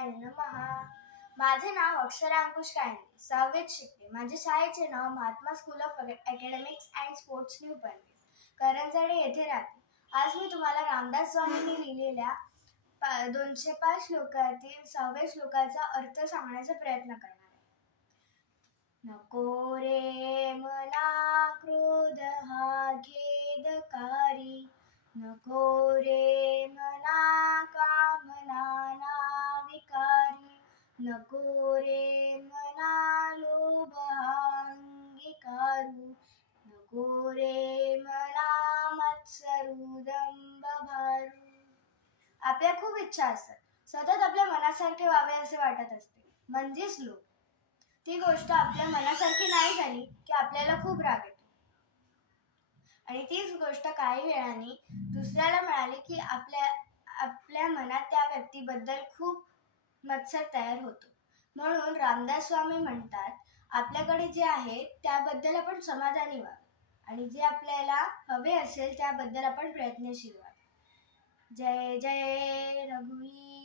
शिवाय नमहा माझे नाव अक्षरा अंकुश कायने सहावीत शिकते माझे शाळेचे नाव Mahatma school of academics and sports New Panvel Karanjade येथे राहते. आज मी तुम्हाला रामदास स्वामींनी लिहिलेल्या पा- दोनशे पाच श्लोकातील सहाव्या श्लोकाचा अर्थ सांगण्याचा प्रयत्न करणार आहे. नको रे नको रे मना लोभ अंगीकारू नको रे मला मत्सरू दंभ भारू. आपल्या खूप इच्छा असतात. सतत आपल्या मनासारखे व्हावे असे वाटत असते. म्हणजेच लोक ती गोष्ट आपल्या मनासारखी नाही झाली की आपल्याला खूप राग येतो. आणि तीच गोष्ट काही वेळाने दुसऱ्याला मिळाली की आपल्या आपल्या मनात त्या व्यक्तीबद्दल खूप मत्सर तयार होतो. म्हणून रामदास स्वामी म्हणतात आपल्याकडे जे आहे त्याबद्दल आपण समाधानी व्हावे. आणि जे आपल्याला हवे असेल त्याबद्दल आपण प्रयत्नशील व्हावे. जय जय रघुवीर.